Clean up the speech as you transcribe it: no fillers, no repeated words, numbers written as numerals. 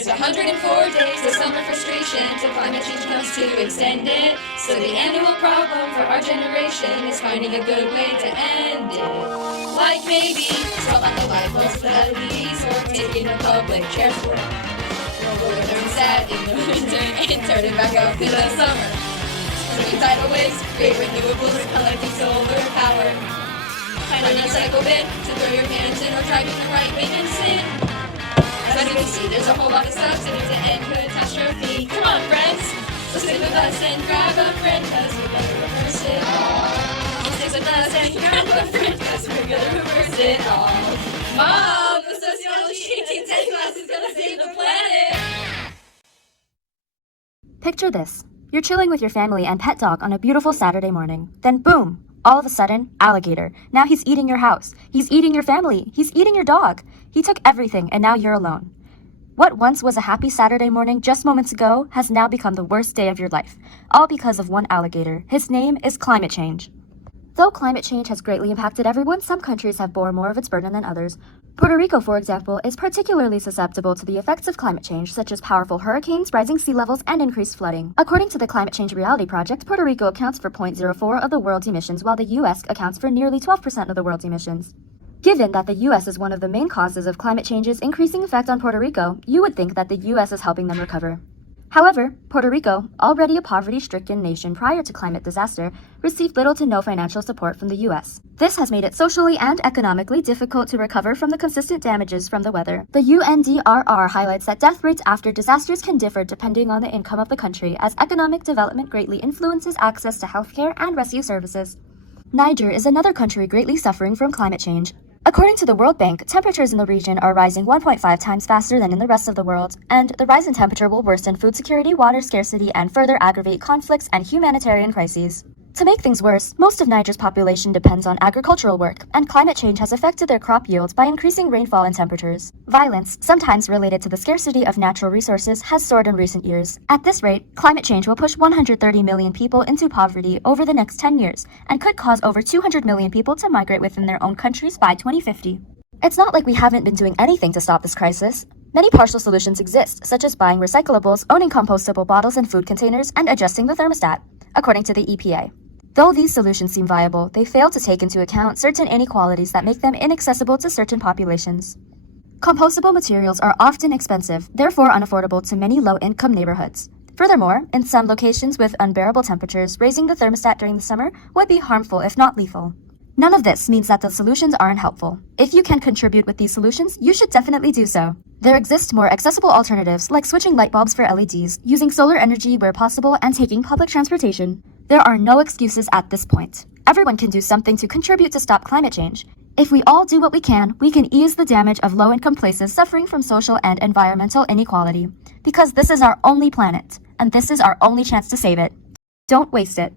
There's 104 days of summer frustration till climate change comes to extend it. So the annual problem for our generation is finding a good way to end it. Like maybe swap out the light bulbs for LEDs or taking a public transport. Or the thermostat in the winter and turn it back up in the summer. Swimming tidal waves, create renewables, collecting solar power. Find a recycle bin to throw your hands in or driving the right way and sin. As you can see, there's a whole lot of stuff to end catastrophe. Come on, friends! So stick with us and grab a friend, cause we're gonna reverse it all. Stick with us and grab a friend, cause we're gonna reverse it all. Mom, the sociology 10 class is gonna save the planet! Picture this. You're chilling with your family and pet dog on a beautiful Saturday morning. Then boom! All of a sudden, alligator. Now he's eating your house. He's eating your family. He's eating your dog. He took everything and now you're alone. What once was a happy Saturday morning just moments ago has now become the worst day of your life, all because of one alligator. His name is climate change. Though climate change has greatly impacted everyone, some countries have borne more of its burden than others. Puerto Rico, for example, is particularly susceptible to the effects of climate change, such as powerful hurricanes, rising sea levels, and increased flooding. According to the Climate Change Reality Project, Puerto Rico accounts for 0.04% of the world's emissions, while the U.S. accounts for nearly 12% of the world's emissions. Given that the U.S. is one of the main causes of climate change's increasing effect on Puerto Rico, you would think that the U.S. is helping them recover. However, Puerto Rico, already a poverty-stricken nation prior to climate disaster, received little to no financial support from the U.S. This has made it socially and economically difficult to recover from the consistent damages from the weather. The UNDRR highlights that death rates after disasters can differ depending on the income of the country, as economic development greatly influences access to healthcare and rescue services. Niger is another country greatly suffering from climate change. According to the World Bank, temperatures in the region are rising 1.5 times faster than in the rest of the world, and the rise in temperature will worsen food security, water scarcity, and further aggravate conflicts and humanitarian crises. To make things worse, most of Niger's population depends on agricultural work, and climate change has affected their crop yields by increasing rainfall and temperatures. Violence, sometimes related to the scarcity of natural resources, has soared in recent years. At this rate, climate change will push 130 million people into poverty over the next 10 years, and could cause over 200 million people to migrate within their own countries by 2050. It's not like we haven't been doing anything to stop this crisis. Many partial solutions exist, such as buying recyclables, owning compostable bottles and food containers, and adjusting the thermostat, according to the EPA. Though these solutions seem viable, they fail to take into account certain inequalities that make them inaccessible to certain populations. Compostable materials are often expensive, therefore unaffordable to many low-income neighborhoods. Furthermore, in some locations with unbearable temperatures, raising the thermostat during the summer would be harmful if not lethal. None of this means that the solutions aren't helpful. If you can contribute with these solutions, you should definitely do so. There exist more accessible alternatives like switching light bulbs for LEDs, using solar energy where possible, and taking public transportation. There are no excuses at this point. Everyone can do something to contribute to stop climate change. If we all do what we can ease the damage of low-income places suffering from social and environmental inequality. Because this is our only planet, and this is our only chance to save it. Don't waste it.